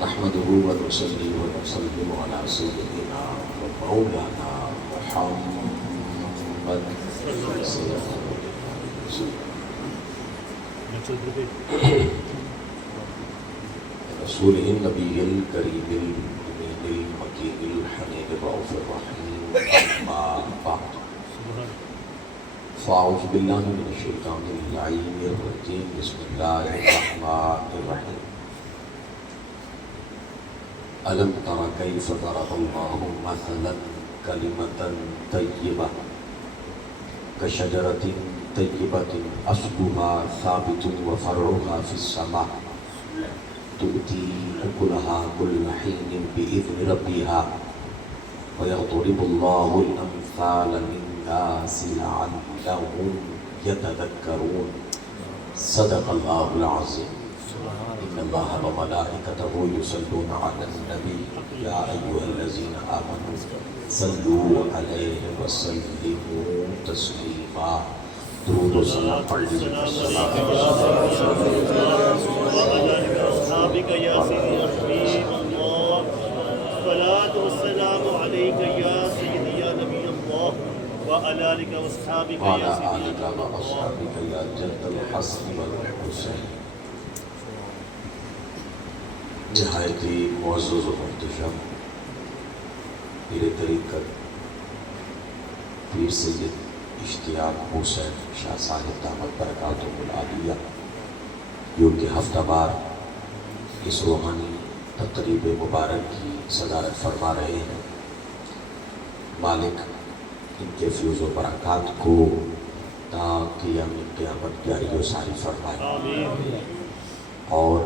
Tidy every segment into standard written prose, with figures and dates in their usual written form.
نحمده ونصلي ونسلم على سيدنا ومولانا محمد صلى الله عليه وسلم رسوله النبي الكريم الأمين المكين الحنين الرؤوف الرحيم أما بعد فأعوذ بالله من الشيطان اللعين الرجيم بسم الله الرحمن الرحيم ألم تر كيف ضرب الله مثلا كلمة طيبة كشجرة طيبة أصلها ثابت وفرعها في السماء تؤتي أكلها كل حين بإذن ربها ويضرب الله الأمثال للناس لعلهم يتذكرون صدق الله العظيم إن الله وملائكته يصلون على النبي يا أيها الذين آمنوا صلوا عليه وسلموا تسليما درود و سلام پڑھ لیجیے أصحابك يا سيدي حبيب الله الصلاة والسلام عليك يا سيدي يا نبي الله وعلى آلك وأصحابك وعلى يا سيدي آلك وأصحابك يا جد الحسن والحسين نہایت ہی معزز و محتشم پیر طریقت پیر سید اشتیاق حسین شاہ صاحب دامت برکاتہ العالیہ جو کہ ہفتہ بار اس روحانی تقریب مبارک کی صدارت فرما رہے ہیں، مالک ان کے فیوز و برکات کو تا قیامت جاری و ساری فرمائے اور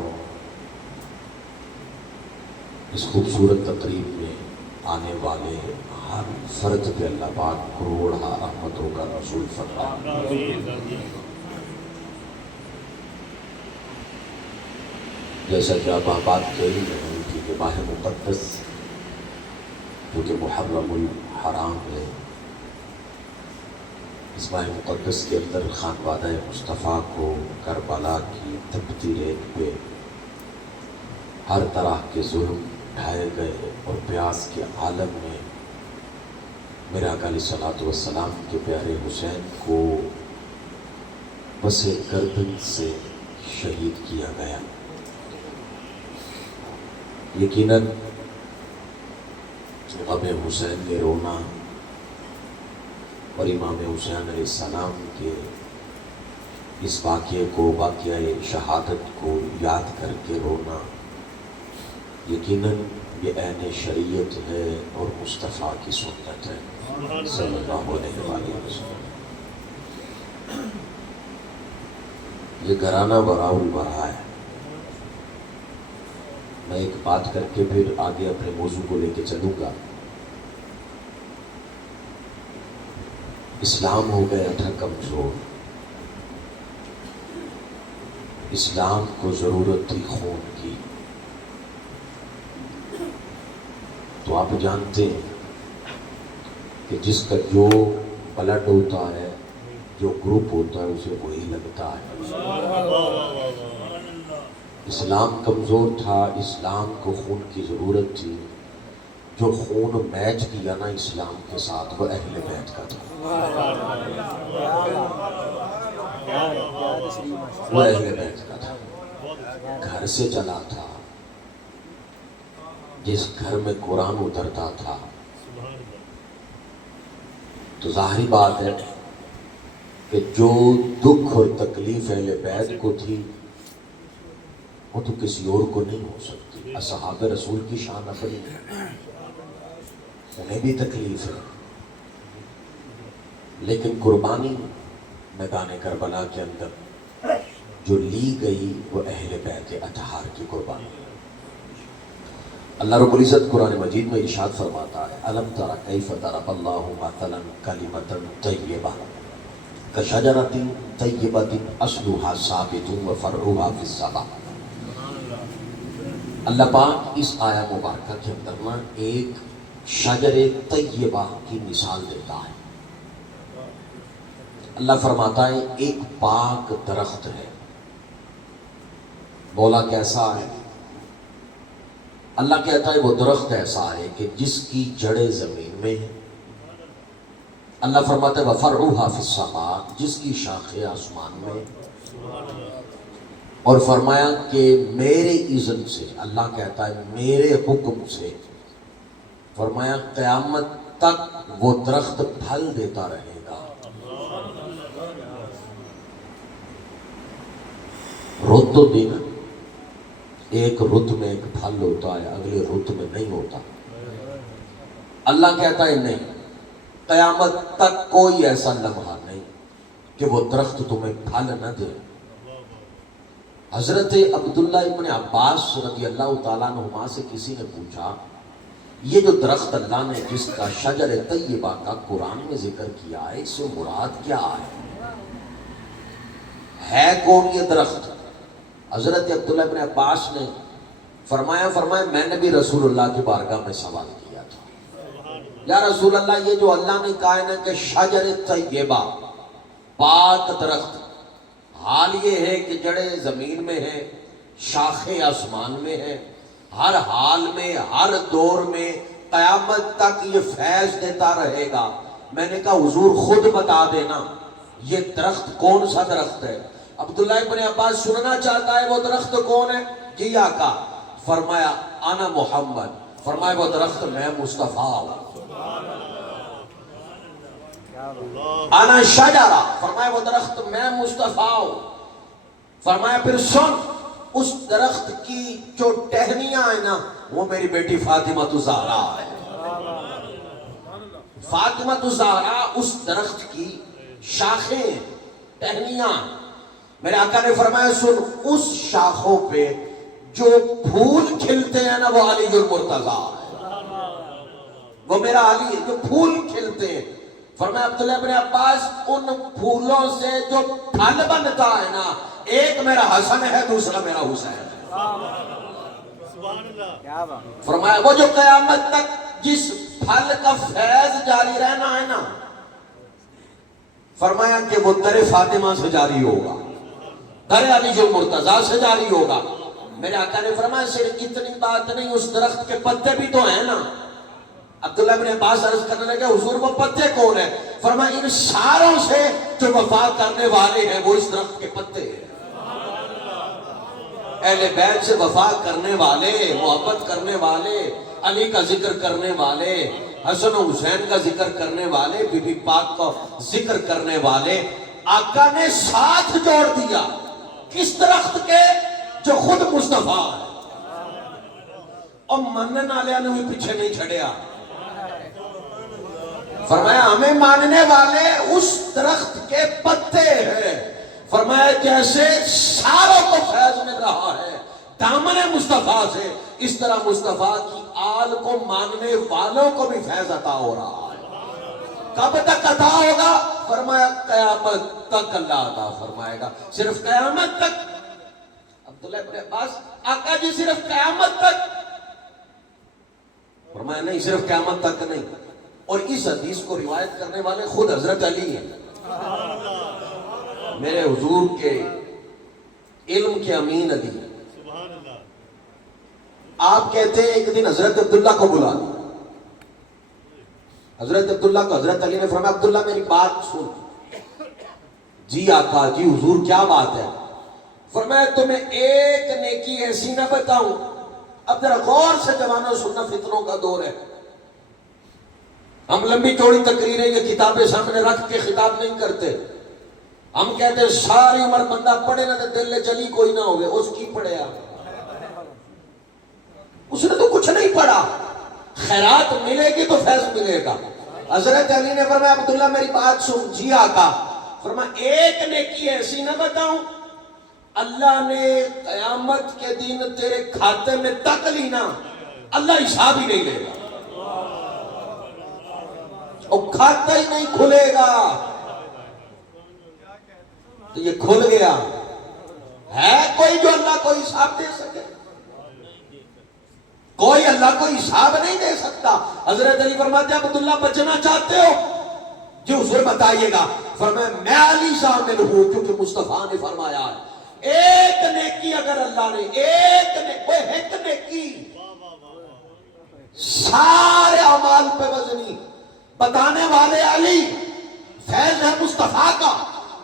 اس خوبصورت تقریب میں آنے والے ہر فرد پہ اللہ پاک کروڑا رحمتوں کا رسول فرمائے۔ جیسا کہ آپ بات کہی رہی تھی کہ ماہ مقدس جو کہ محرم الحرام ہے، اس ماہ مقدس کے اندر خانوادہ مصطفیٰ کو کربلا کی تپتی ریت پہ ہر طرح کے ظلم اٹھائے گئے اور پیاس کے عالم میں میرے آقا علیہ الصلوۃ والسلام کے پیارے حسین کو بس گردن سے شہید کیا گیا۔ یقیناً غم حسین نے رونا اور امام حسین علیہ السلام کے اس واقعے کو، واقعہ شہادت کو یاد کر کے رونا یقیناً یہ عین شریعت ہے اور مصطفیٰ کی سنت ہے صلی اللہ علیہ وآلہ وسلم۔ یہ گھرانہ وراء الورا ہے۔ میں ایک بات کر کے پھر آگے اپنے موضوع کو لے کے چلوں گا۔ اسلام ہو گیا تھا کمزور، اسلام کو ضرورت تھی خون کی، تو آپ جانتے ہیں کہ جس کا جو بلڈ ہوتا ہے، جو گروپ ہوتا ہے، اسے وہی لگتا ہے۔ اسلام کمزور تھا، اسلام کو خون کی ضرورت تھی۔ جو خون میچ کیا نا اسلام کے ساتھ وہ اہل بیت کا تھا، وہ اہل بیت کا تھا، گھر سے چلا تھا۔ جس گھر میں قرآن اترتا تھا تو ظاہری بات ہے کہ جو دکھ اور تکلیف اہل بیت کو تھی وہ تو کسی اور کو نہیں ہو سکتی۔ اصحاب رسول کی شان اپنی ہے، انہیں بھی تکلیف ہے، لیکن قربانی میدان کربلا کے اندر جو لی گئی وہ اہل بیت اطہار کی قربانی۔ اللہ رب العزت قرآن مجید میں ارشاد فرماتا ہے أَلَمْ تَرَ كَيْفَ ضَرَبَ اللَّهُ مَثَلًا كَلِمَةً طَيِّبَةً كَشَجَرَةٍ طَيِّبَةٍ أَصْلُهَا ثَابِتٌ وَفَرْعُهَا فِي السَّمَاءِ۔ اللہ پاک اس آیہ مبارکہ کے اندر نا ایک شجر طیبہ کی مثال دیتا ہے۔ اللہ فرماتا ہے ایک پاک درخت ہے۔ بولا کیسا ہے؟ اللہ کہتا ہے وہ درخت ایسا ہے کہ جس کی جڑیں زمین میں ہیں. اللہ فرماتا ہے وَفَرْعُهَا فِي السَّمَاءِ، جس کی شاخیں آسمان میں ہیں. اور فرمایا کہ میرے اذن سے، اللہ کہتا ہے میرے حکم سے، فرمایا قیامت تک وہ درخت پھل دیتا رہے گا. رت تو دی نا، ایک رت میں ایک پھل ہوتا ہے، اگلے رت میں نہیں ہوتا. اللہ کہتا ہے نہیں، قیامت تک کوئی ایسا لمحہ نہیں کہ وہ درخت تمہیں پھل نہ دے. حضرت عبداللہ ابن عباس رضی اللہ تعالیٰ عنہما سے کسی نے پوچھا یہ جو درخت اللہ نے جس کا شجر طیبہ کا قرآن میں ذکر کیا ہے، اس سے مراد کیا ہے کون یہ درخت؟ حضرت عبداللہ ابن عباس نے فرمایا میں نے بھی رسول اللہ کی بارگاہ میں سوال کیا تھا، یا رسول اللہ یہ جو اللہ نے کہا ہے نا کہ شجر طیبہ پاک درخت، حال یہ ہے کہ جڑیں زمین میں ہیں، شاخیں آسمان میں ہیں، ہر حال میں ہر دور میں قیامت تک یہ فیض دیتا رہے گا. میں نے کہا حضور خود بتا دینا یہ درخت کون سا درخت ہے؟ عبداللہ ابن عباس سننا چاہتا ہے وہ درخت کون ہے؟ جی آقا. فرمایا انا محمد. فرمایا وہ درخت میں مصطفیٰ ہوں. انا شجرہ. فرمایا وہ درخت میں مصطفیٰ ہوں. فرمایا پھر سن، اس درخت کی جو ٹہنیاں ہیں نا وہ میری بیٹی فاطمہ الزہرا ہے. فاطمہ الزہرا اس درخت کی شاخیں ٹہنیاں. میرے آقا نے فرمایا سن، اس شاخوں پہ جو پھول کھلتے ہیں نا وہ علی المرتضیٰ ہے، وہ میرا علی ہے جو پھول کھلتے ہیں. فرمایا عبداللہ ابن عباس ان پھولوں سے جو پھل بنتا ہے نا، ایک میرا حسن ہے دوسرا میرا حسین ہے. فرمایا وہ جو قیامت تک جس پھل کا فیض جاری رہنا ہے نا، فرمایا کہ وہ در فاطمہ سے جاری ہوگا، در علی المرتضیٰ سے جاری ہوگا. میرے آقا نے فرمایا صرف اتنی بات نہیں، اس درخت کے پتے بھی تو ہیں نا. عبداللہ بن عباس عرض کرنے لگے حضور وہ پتے کون ہیں؟ فرمایا ان ساروں سے جو وفا کرنے والے ہیں وہ اس درخت کے پتے ہیں. اہل بیت سے وفا کرنے والے، محبت کرنے والے، علی کا ذکر کرنے والے، حسن و حسین کا ذکر کرنے والے، بی بی پاک کا ذکر کرنے والے، آقا نے ساتھ جوڑ دیا کس درخت کے؟ جو خود مصطفیٰ ہے. اور منن والے نے بھی پیچھے نہیں چھڑیا. فرمایا ہمیں ماننے والے اس درخت کے پتے ہیں. فرمایا جیسے ساروں کو فیض مل رہا ہے دامن مصطفیٰ سے، اس طرح مصطفیٰ کی آل کو ماننے والوں کو بھی فیض عطا ہو رہا ہے. کب تک عطا ہوگا؟ فرمایا قیامت تک اللہ عطا فرمائے گا. صرف قیامت تک. عبداللہ ابن عباس آقا جی صرف قیامت تک؟ فرمایا نہیں، صرف قیامت تک نہیں. اور اس حدیث کو روایت کرنے والے خود حضرت علی ہیں، میرے حضور کے علم کے امین علی. آپ کہتے ہیں ایک دن حضرت عبداللہ کو بلا لیا. حضرت عبداللہ کو حضرت علی نے فرمایا عبداللہ میری بات سن. جی آقا جی حضور کیا بات ہے؟ فرمایا تمہیں ایک نیکی ایسی نہ بتاؤں. اب ذرا غور سے جوانوں سننا، فتنوں کا دور ہے. ہم لمبی چوڑی تقریریں یہ کتابیں سامنے رکھ کے خطاب نہیں کرتے. ہم کہتے ہیں ساری عمر بندہ پڑھے نہ دل چلی کوئی نہ ہوئے. اس کی پڑھے آپ، اس نے تو کچھ نہیں پڑھا. خیرات ملے گی تو فیض ملے گا. حضرت علی نے فرمایا عبداللہ میری بات سن. جی آقا. فرمایا ایک نیکی ایسی نہ بتاؤں اللہ نے قیامت کے دن تیرے کھاتے میں تک لی نا، اللہ حساب ہی نہیں لے گا، اور کھاتا ہی نہیں کھلے گا. تو یہ کھل گیا. ہے کوئی جو اللہ کو حساب دے سکے؟ کوئی اللہ کو حساب نہیں دے سکتا. حضرت علی فرماتے ہیں عبداللہ بچنا چاہتے ہو؟ جو حضور بتائیے گا. فرمایا میں علی شامل ہوں کیونکہ مصطفیٰ نے فرمایا ایک نیکی اگر اللہ نے ایک نیکی سارے اعمال پہ وزنی بتانے والے علی، فیض ہے مصطفیٰ کا۔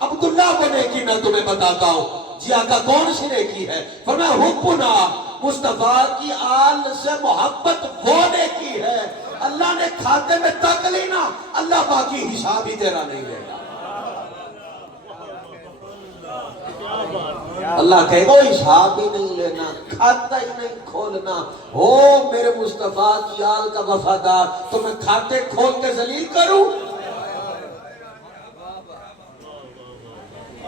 عبداللہ کو نیکی میں تمہیں بتاتا ہوں، جی آقا کون سی نیکی ہے؟ فرمایا حبنا، مصطفیٰ کی آل سے محبت وہ نیکی ہے۔ اللہ نے کھاتے میں تک لی نا، اللہ باقی حساب ہی تیرا نہیں لے گا۔ اللہ کہے گا حساب ہی نہیں لینا، کھاتا ہی نہیں کھولنا۔ ہو میرے مصطفیٰ کی آل کا وفادار، تو میں کھاتے کھول کے ذلیل کروں؟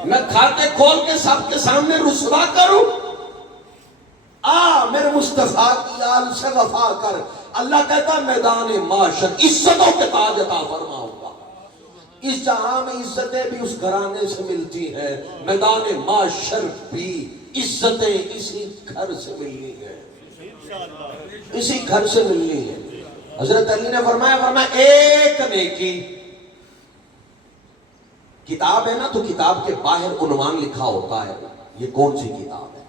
میں کھاتے کھول کے سب کے سامنے رسوا کروں؟ میرے مصطفیٰ کی آل سے وفا کر۔ اللہ کہتا ہے میدان معاشر عزتوں کے تاج عطا فرماؤں گا۔ اس جہاں میں عزتیں بھی اس گھرانے سے ملتی ہیں، میدان معاشر بھی عزتیں اسی گھر سے ملنی ہیں، اسی گھر سے ملنی ہے۔ حضرت علی نے فرمایا ایک نیکی، کتاب ہے نا تو کتاب کے باہر عنوان لکھا ہوتا ہے، یہ کون سی کتاب ہے،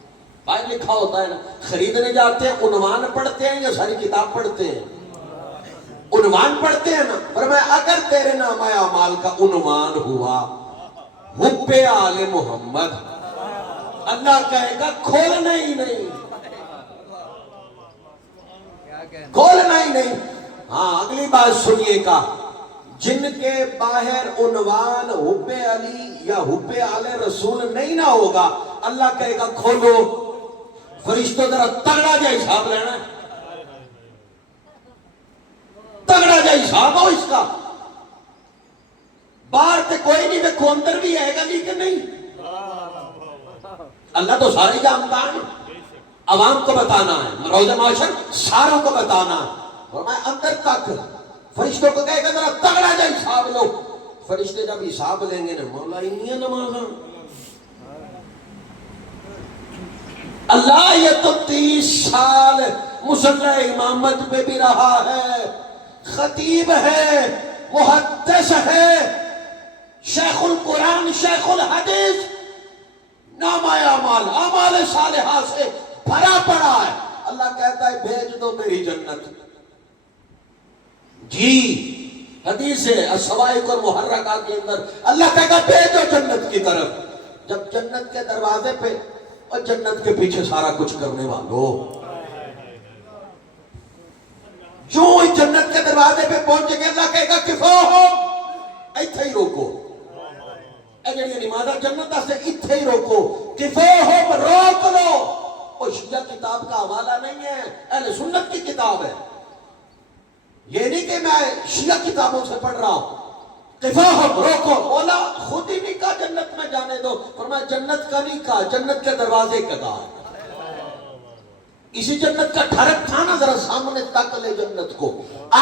باہر لکھا ہوتا ہے نا۔ خریدنے جاتے ہیں عنوان پڑھتے ہیں یا ساری کتاب پڑھتے ہیں؟ عنوان پڑھتے ہیں نا۔ فرمایا اگر تیرے نامہ اعمال کا عنوان ہوا حب آل محمد، اللہ کہے گا کھولنا ہی نہیں، کھولنا ہی نہیں۔ ہاں اگلی بات سنیے گا، جن کے باہر عنوان حب علی یا حب آل رسول نہیں نہ ہوگا، اللہ کہے گا کھولو۔ فرشتوں ذرا تگڑا جا حساب لینا ہے، تگڑا جا حساب ہو اس کا۔ باہر تے کوئی نہیں دیکھو، اندر بھی ہے گا لیکن نہیں۔ اللہ تو سارے جانتا ہے، عوام کو بتانا ہے، روز معاشر ساروں کو بتانا ہے۔ اور میں اندر تک فرشتوں کو کہے گا ذرا تگڑا جا حساب لو۔ فرشتے جب حساب لیں گے نا، مولا انہی نمازاں اللہ یہ تو 30 سال مصلی امامت پہ بھی رہا ہے، خطیب ہے، محدث ہے، شیخ القرآن، شیخ الحدیث، نامہ اعمال، اعمال صالحہ سے بھرا پڑا ہے۔ اللہ کہتا ہے بھیج دو میری جنت۔ جی حدیث ہے السوائق اور محرکات کے اندر اللہ کہے گا بھیجو جنت کی طرف۔ جب جنت کے دروازے پہ اور جنت کے پیچھے سارا کچھ کرنے والوں، جو جنت کے دروازے پہ پہنچے گے اللہ کہے گا کفو ہو، ایتھے ہی روکو، اے جڑی نمازہ جنت سے ایتھے ہی روکو، کفو ہو روک لو۔ وہ شیعہ کتاب کا حوالہ نہیں ہے، اہل سنت کی کتاب ہے۔ یہ نہیں کہ میں شیعہ کتابوں سے پڑھ رہا ہوں۔ کفاہم روکو، بولا خود ہی نہیں کہا جنت میں جانے دو، فرمایا جنت کا نہیں کہا، جنت کے دروازے کا کہا۔ اسی جنت کا ٹھڑک تھا نا، ذرا سامنے تک لے جنت کو،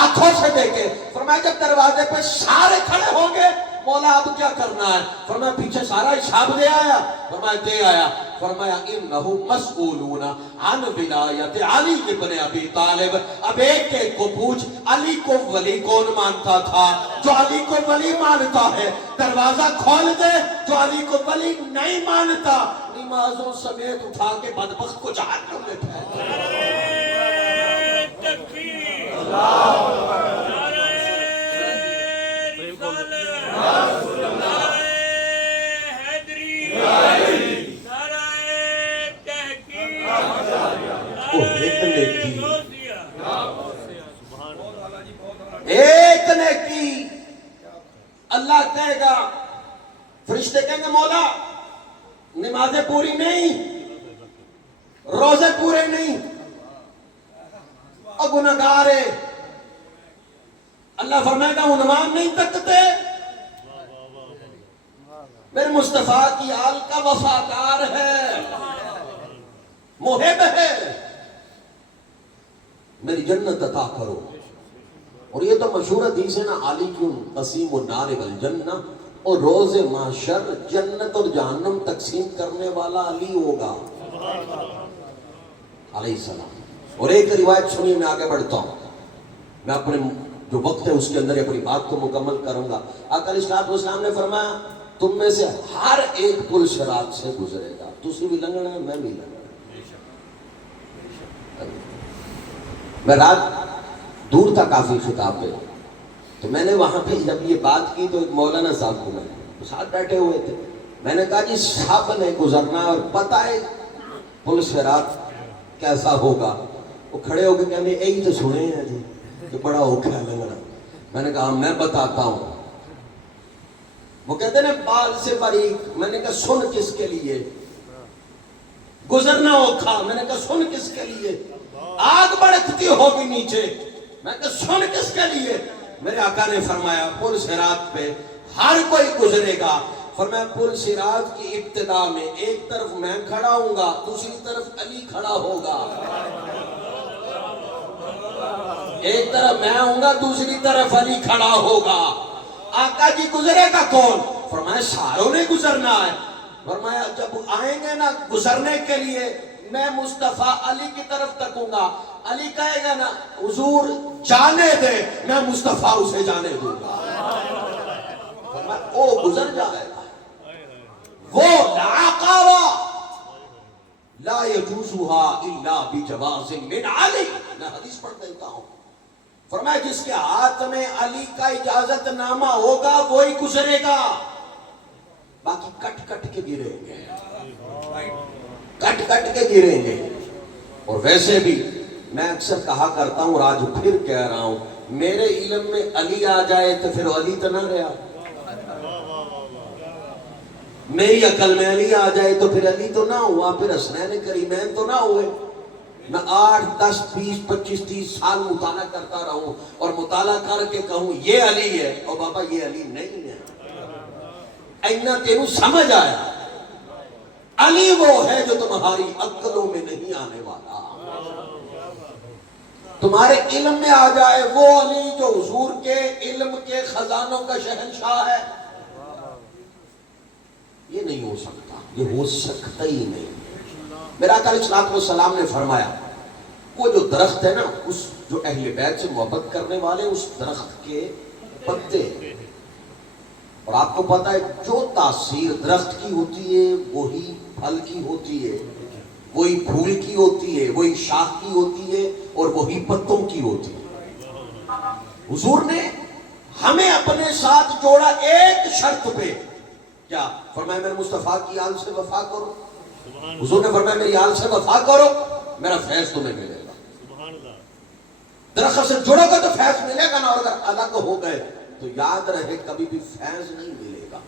آنکھوں سے دیکھے۔ فرمایا جب دروازے پہ سارے کھڑے ہوں گے، مولا اب کیا کرنا ہے؟ فرمایا پیچھے سارا حساب دے آیا، فرمایا دے آیا۔ فرمایا انہو مسئولون عن ولایت علی ابن ابی طالب، اب ایک ایک کو پوچھ علی کو ولی کون مانتا تھا؟ جو علی کو ولی مانتا ہے دروازہ کھول دے، جو علی کو ولی نہیں مانتا نمازوں سمیت اٹھا کے بدبخت کو جہنم میں پھینک دے۔ نعرہ تکبیر، نعرہ رسالت، نعرہ حیدری، نعرہ تحقیق، ایک نیکی اللہ کہے گا، فرشتے کہیں گے مولا نمازیں پوری نہیں، روزے پورے نہیں، اور گناہگار ہے۔ اللہ فرمائے گا عنوان نہیں تکتے، میرے مصطفیٰ کی آل کا وفادار ہے، محب ہے، میری جنت عطا کرو۔ اور یہ تو مشہور حدیث ہے نا، علی کیوں قسیم النار والجنہ، اور روز محشر جنت اور جہنم تقسیم کرنے والا علی ہوگا علیہ السلام۔ اور ایک روایت سنیے، میں آگے بڑھتا ہوں، میں اپنے جو وقت ہے اس کے اندر اپنی بات کو مکمل کروں گا۔ آقا علیہ السلام نے فرمایا تم میں سے ہر ایک پل صراط سے گزرے گا، تسی بھی لنگنا ہے، میں بھی لنگنا ہے۔ میں رات دور تھا کافی خطاب پہ. تو میں نے وہاں پہ جب یہ بات کی تو ایک مولانا صاحب کو میں ساتھ بیٹھے ہوئے تھے. میں نے کہا جی صاحب نے گزرنا اور پتہ ہے پل صراط کیسا ہوگا. وہ کھڑے ہو کے کہنے یہی تو سنے ہیں جی کہ بڑا اوکھا ہے لنگنا. میں نے کہا میں بتاتا ہوں. وہ کہتے ہیں بال سے باریک. میں نے کہا سن کس کے لیے گزرنا اوکھا. میں نے کہا سن کس کے لیے آگ بڑکتی ہوگی نیچے. میں نے کہا سن کس کے لیے. میرے آقا نے فرمایا پل صراط پہ ہر کوئی گزرے گا. فرمایا پل صراط کی ابتدا میں ایک طرف میں کھڑا ہوں گا, دوسری طرف علی کھڑا ہوگا. ایک طرف میں ہوں گا, دوسری طرف علی کھڑا ہوگا. آقا جی گزرے گا کون؟ فرمایا ساروں نے گزرنا ہے. فرمایا جب آئیں گے نا گزرنے کے لیے میں مصطفیٰ علی کی طرف تکوں گا. علی کہے گا نا حضور جانے دے, میں مصطفیٰ اسے جانے دوں گا. فرمایا وہ گزر جائے گا. وہ العقبہ لا يجوزها الا بجواز من علی. میں حدیث پڑھ دیتا ہوں. فرمایا جس کے ہاتھ میں علی کا اجازت نامہ ہوگا وہی گزرے گا, باقی کٹ کٹ کے گریں گے, کٹ کٹ کے گریں گے. اور ویسے بھی میں اکثر کہا کرتا ہوں اور آج پھر کہہ رہا ہوں, میرے علم میں علی آ جائے تو پھر علی تو نہ رہا. میری عقل میں علی آ جائے تو پھر علی تو نہ ہوا, پھر حسنین کریمین تو نہ ہوئے. میں 8, 10, 20, 25, 30 سال مطالعہ کرتا رہوں اور مطالعہ کر کے کہوں یہ علی ہے, اور بابا یہ علی نہیں ہے. اینا تیرو سمجھ آیا, علی وہ ہے جو تمہاری عقلوں میں نہیں آنے والا. تمہارے علم میں آ جائے وہ علی جو حضور کے علم کے خزانوں کا شہنشاہ ہے. یہ نہیں ہو سکتا, یہ ہو سکتا ہی نہیں. میرا آقا علیہ الصلوۃ والسلام نے فرمایا وہ جو درخت ہے نا, اس جو اہل بیت سے محبت کرنے والے اس درخت کے پتے, اور آپ کو پتا ہے جو تاثیر درخت کی ہوتی ہے وہی پھل کی ہوتی ہے, وہی پھول کی ہوتی ہے, وہی شاخ کی ہوتی ہے, اور وہی پتوں کی ہوتی ہے. حضور نے ہمیں اپنے ساتھ جوڑا ایک شرط پہ. کیا فرمایا میرے مصطفیٰ کی آل سے وفا کرو. حضور نے فرمایا میری آل سے وفا کرو, میرا فیض تمہیں ملے گا. درخت سے جڑو گے تو فیض ملے گا نا, اور اگر الگ ہو گئے تو یاد رہے کبھی بھی فیض نہیں ملے گا.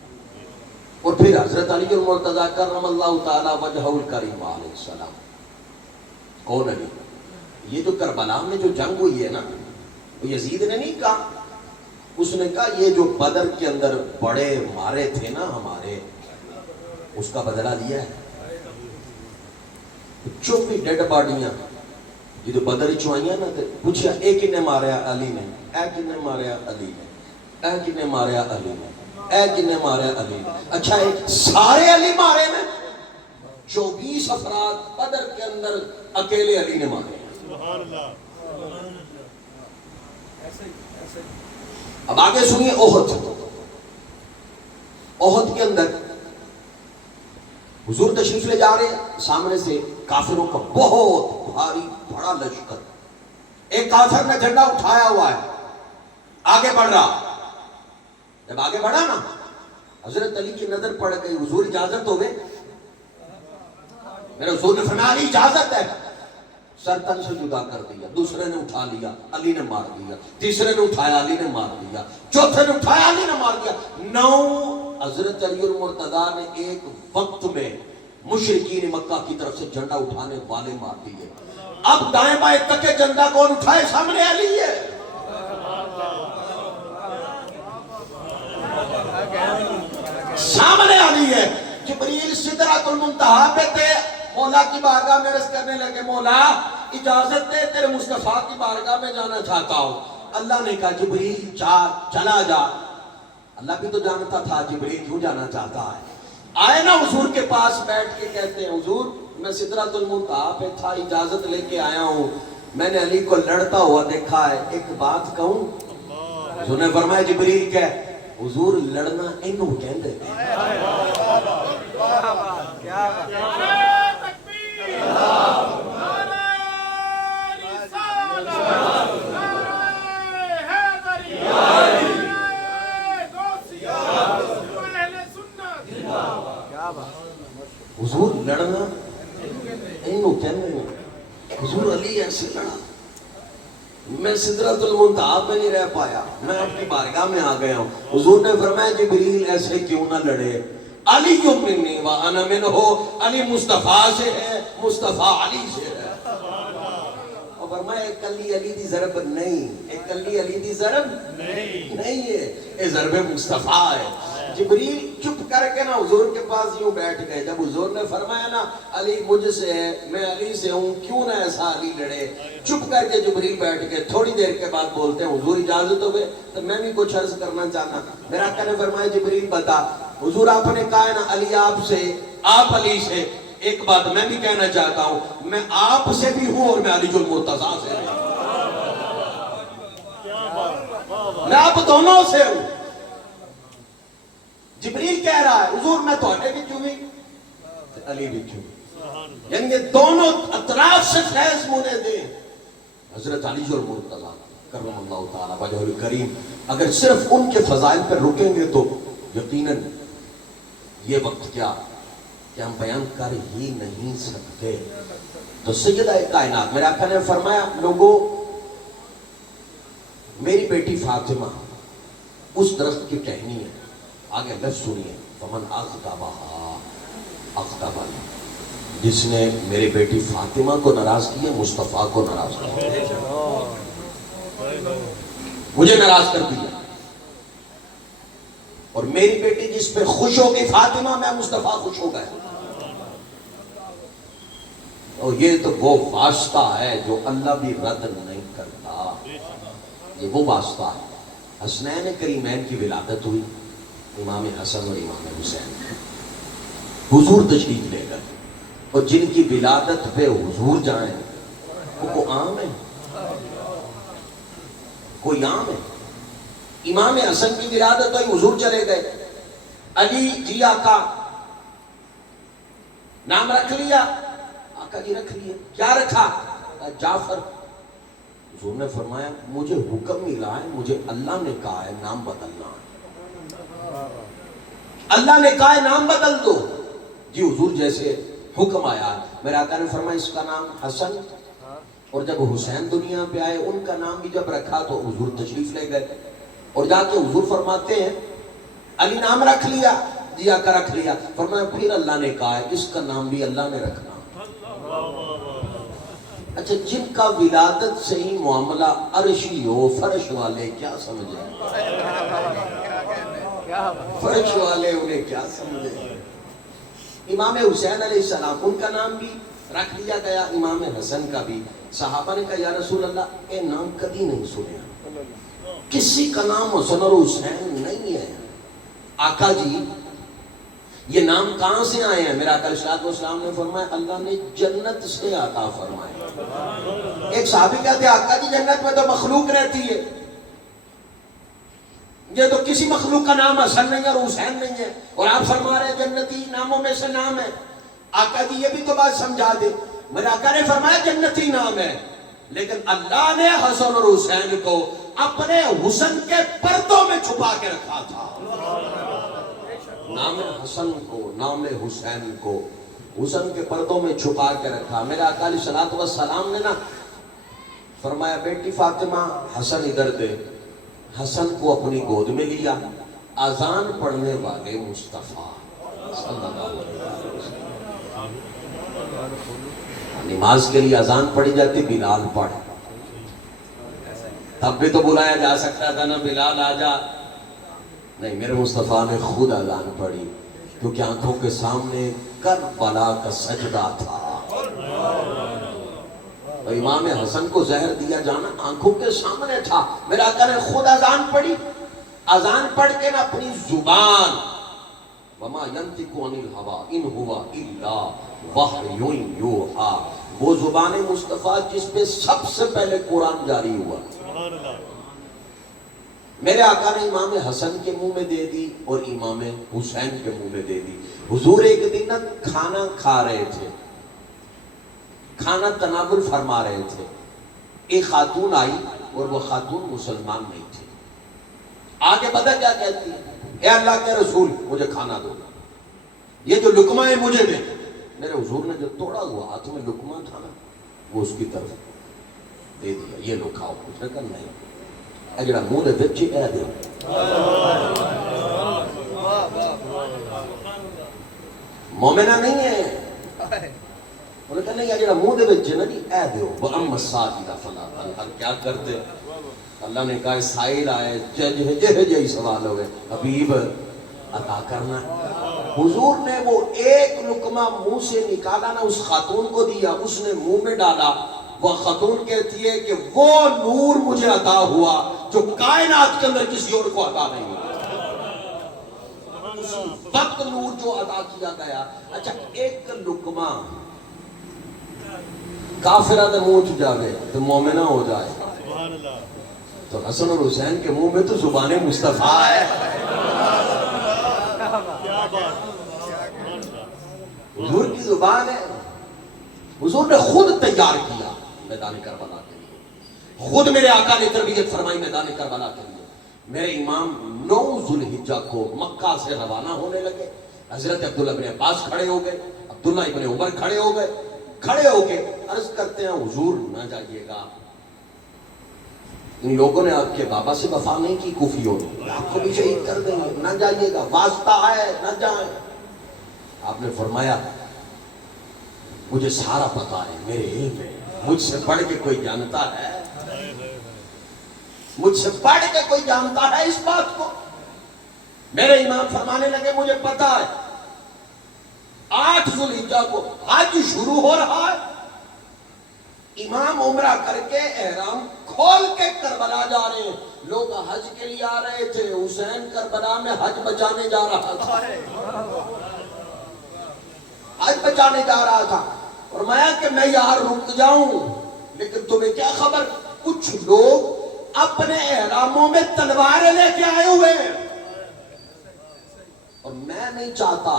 اور پھر حضرت علی المرتضیٰ کرم اللہ تعالی وجہہ الکریم علیہ السلام کون علی؟ یہ جو کربلا میں جو جنگ ہوئی ہے نا, وہ یزید نے نہیں کہا, اس نے کہا یہ جو بدر کے اندر بڑے مارے تھے نا ہمارے, اس کا بدلہ لیا ہے. چوبی ڈیڈ باڈیاں یہ جو بدر چوائیاں نا, پوچھا ایک نے ماریا علی نے, ایک نے ماریا علی نے, ایک نے ماریا علی نے, ایک نے ماریا علی نے. اچھا ایک سارے علی مارے میں 24 افراد بدر کے اندر اکیلے علی نے مارے. سبحان اللہ. اب آگے سنیے احد. احد کے اندر حضور تشریف لے جا رہے ہیں, سامنے سے کافروں کا بہت بھاری بڑا لشکر. ایک کافر نے جھنڈا اٹھایا ہوا ہے, آگے بڑھ رہا. جب آگے بڑھا نا, حضرت علی کی نظر پڑ گئی. حضور اجازت ہو گئے؟ میرے حضور نے فرمایا علی اجازت ہے. سر تن سے جدا کر دیا. دوسرے نے اٹھا لیا, علی نے مار دیا. تیسرے نے اٹھایا, علی نے مار دیا. چوتھے نے اٹھایا, علی نے مار دیا. 9 حضرت علی المرتضیٰ نے ایک وقت میں مشرکین مکہ کی طرف سے جھنڈا اٹھانے والے مار دیے. اب دائیں بائیں تک کے جھنڈا کون اٹھائے؟ سامنے علی ہے. سامنے علی ہے. جبریل سدرۃ المنتہا پہ تھے, مولا کی بارگاہ میں عرض کرنے لگے مولا اجازت دے تیرے مصطفیٰ کی بارگاہ میں جانا چاہتا ہوں. اللہ نے کہا جبریل چلا جا. اللہ بھی تو جانتا تھا جبریل کیوں جانا چاہتا ہے. آئے نا حضور کے پاس بیٹھ کے کہتے ہیں حضور میں سدرۃ المنتہا پہ تھا, اجازت لے کے آیا ہوں, میں نے علی کو لڑتا ہوا دیکھا ہے, ایک بات کہوں؟ حضور نے فرمایا جبریل کہہ. حضور لڑنا انہوں کہندے حضور علی ایسے لڑا، میں سدرۃ المنتہا پہ نہیں رہ پایا، میں آپ کی بارگاہ میں آ گیا ہوں۔ حضور نے فرمایا جبریل ایسے کیوں نہ لڑے، علی منی وانا منہ، علی مصطفیٰ سے ہے، مصطفیٰ علی سے ہے۔ اور فرمایا ایک کلی علی دی ضرب نہیں، ایک کلی علی دی ضرب نہیں ہے، یہ ضرب مصطفیٰ ہے۔ جبریل چپ کر کے نا حضور کے پاس یوں بیٹھ گئے، جب حضور نے فرمایا نا علی مجھ سے ہے، میں علی سے ہوں، کیوں نہ ایسا علی لڑے، چپ کر کے جبریل بیٹھ گئے۔ تھوڑی دیر کے بعد بولتے ہیں حضور اجازت ہوئے تو میں بھی کچھ عرض کرنا چاہنا۔ میرا آقا نے فرمایا جبریل بتا۔ حضور آپ نے کہا ہے نا علی آپ سے، آپ علی سے، ایک بات میں بھی کہنا چاہتا ہوں، میں آپ سے بھی ہوں اور میں علی المرتضیٰ سے بھی ہوں، میں آپ دونوں سے ہوں۔ جبریل کہہ رہا ہے حضور میں تھوڑے بھی چوئی علی بھی چوئی، یعنی یہ دونوں اطراف سے فیض مجھے دیں۔ حضرت علی المرتضیٰ کرم اللہ تعالیٰ وجہ الکریم، اگر صرف ان کے فضائل پر رکیں گے تو یقیناً یہ وقت کیا کہ ہم بیان کر ہی نہیں سکتے۔ تو سیدہ کائنات میرے آقا نے فرمایا لوگوں میری بیٹی فاطمہ اس درخت کی ٹہنی ہے، آگے لفظ سنیے، فمن اغتابہا اغتابنی، جس نے میری بیٹی فاطمہ کو ناراض کیا مصطفیٰ کو ناراض کیا، مجھے ناراض کر دیا، اور میری بیٹی جس پہ خوش ہو گئی فاطمہ، میں مصطفیٰ خوش ہو گیا۔ اور یہ تو وہ واسطہ ہے جو اللہ بھی رد نہیں کرتا، یہ وہ واسطہ ہے۔ حسنین کریمین کی ولادت ہوئی، امام حسن اور امام حسین، حضور تشریف لے گئے، اور جن کی ولادت پہ حضور جائیں وہ کو عام ہے، کوئی عام ہے۔ امام حسن کی ولادت ہوئی حضور چلے گئے، علی جی آقا نام رکھ لیا، آقا جی رکھ لیا، کیا رکھا؟ جعفر۔ حضور نے فرمایا مجھے حکم ملا ہے، مجھے اللہ نے کہا ہے نام بدلنا ہے، اللہ نے کہا ہے نام بدل دو۔ جی حضور جیسے حکم آیا، میرے آقا نے فرمایا اس کا نام حسن، اور جب حسین دنیا پہ آئے ان کا نام بھی جب رکھا تو حضور تشریف لے گئے، اور جا کے حضور فرماتے ہیں علی نام رکھ لیا، جی آقا رکھ لیا، فرمایا پھر اللہ نے کہا ہے اس کا نام بھی اللہ نے رکھنا۔ اچھا جن کا ولادت سے ہی معاملہ عرشی ہو، فرش والے کیا سمجھیں، فرش والے انہیں کیا سمجھیں۔ امام حسین علیہ السلام ان کا نام بھی رکھ لیا گیا، امام حسن کا بھی۔ صحابہ نے کہا یا رسول اللہ اے نام کبھی نہیں سنیا، کسی کا نام حسن اور حسین نہیں ہے۔ آقا جی یہ نام کہاں سے آئے ہیں؟ میرا آقا علیہ السلام نے فرمایا اللہ نے جنت سے عطا فرمائے۔ ایک صحابی کہتے ہیں آقا جی جنت میں تو مخلوق رہتی ہے، یہ تو کسی مخلوق کا نام حسن نہیں ہے اور حسین نہیں ہے، اور آپ فرما رہے ہیں جنتی ناموں میں سے نام ہے۔ آقا جی یہ بھی تو بات سمجھا دے۔ میرے آقا نے فرمایا جنتی نام ہے، لیکن اللہ نے حسن اور حسین کو اپنے حسن کے پردوں میں چھپا کے رکھا تھا۔ نام حسن کو، نام حسین کو حسن کے پردوں میں چھپا کے رکھا۔ میرے آقا علیہ السلام نے نا فرمایا بیٹی فاطمہ حسن ادھر دے، حسن کو اپنی گود میں لیا، اذان پڑھنے والے مصطفیٰ صلی اللہ علیہ وسلم، نماز کے لیے اذان پڑھی جاتی بلال پڑھ، تب بھی تو بلایا جا سکتا تھا نا بلال آ جا، نہیں میرے مصطفیٰ نے خود اذان پڑھی، کیونکہ آنکھوں کے سامنے کربلا کا سجدہ تھا، اور امام حسن کو زہر دیا جانا آنکھوں کے سامنے تھا۔ میرے آقا نے خود اذان پڑھی، اذان پڑھ کے نا اپنی زبان وما ينطق عن الهوى ان هو الا وحی یوحی، وہ زبان مصطفیٰ جس پہ سب سے پہلے قرآن جاری ہوا، میرے آقا نے امام حسن کے منہ میں دے دی اور امام حسین کے منہ میں دے دی۔ حضور ایک دن نا کھانا کھا رہے تھے، کھانا تناول فرما رہے تھے، ایک خاتون آئی اور وہ خاتون مسلمان نہیں تھی، آگے پتہ کیا کہتی ہے اے اللہ کے رسول مجھے کھانا دو، یہ جو لقمہ ہے مجھے دے۔ میرے حضور نے جو توڑا ہوا ہاتھ میں لقمہ تھا نا، وہ اس کی طرف دے دیا، یہ لو کھاؤ. اس نے کہا نہیں، اے جڑا منہ دے وچ اے دے. مومنہ نہیں ہے. انہوں نے کہا نہیں، جڑا منہ دے وچ نا جی اے دیو. وَأَمَّا السَّائِلَ فَلَا تَنْهَرْ. کیا کرتے؟ اللہ نے کہا سائل آئے جہی سوال ہوئے، حبیب عطا کرنا. حضور نے وہ ایک لقمہ منہ سے نکالا نا، اس خاتون کو دیا، اس نے منہ میں ڈالا. وہ خاتون کہتی ہے کہ وہ نور مجھے عطا ہوا جو کائنات کے اندر کسی اور کو عطا نہیں ہوا. اسی وقت نور جو عطا کیا گیا. اچھا ایک لقمہ کافرہ دے منہ چ جاوے تو مومنہ ہو جائے. سبحان اللہ. تو حسن اور حسین کے منہ میں تو زبان مصطفیٰ ہے. کیا بات. حضور کی زبان ہے. حضور نے خود تیار کیا میدان کربلا کے لیے. خود میرے آقا نے تربیت فرمائی میدان کربلا کے لیے. میرے امام 9 ذوالحجہ کو مکہ سے روانہ ہونے لگے. حضرت عبداللہ بن عباس کھڑے ہو گئے، عبداللہ ابن عمر کھڑے ہو گئے. کھڑے ہو کے عرض کرتے ہیں حضور نہ جائیے گا، ان لوگوں نے آپ کے بابا سے وفا نہیں کی کوفیوں نے، آپ کو بھی شہید کر دیں گے، نہ جائیے گا، واسطہ ہے نہ جائیں. آپ نے فرمایا مجھے سارا پتا ہے، میرے علم ہے، مجھ سے بڑھ کے کوئی جانتا ہے؟ مجھ سے بڑھ کے کوئی جانتا ہے اس بات کو؟ میرے امام فرمانے لگے مجھے پتا ہے 8 ذوالحجہ کو حج شروع ہو رہا ہے. امام عمرہ کر کے احرام کھول کے کربلا جا رہے ہیں. لوگ حج کے لیے آ رہے تھے، حسین کربلا میں حج بچانے جا رہا تھا. حج بچانے جا رہا تھا. فرمایا کہ میں یہاں رک جاؤں، لیکن تمہیں کیا خبر کچھ لوگ اپنے احراموں میں تلواریں لے کے آئے ہوئے ہیں، اور میں نہیں چاہتا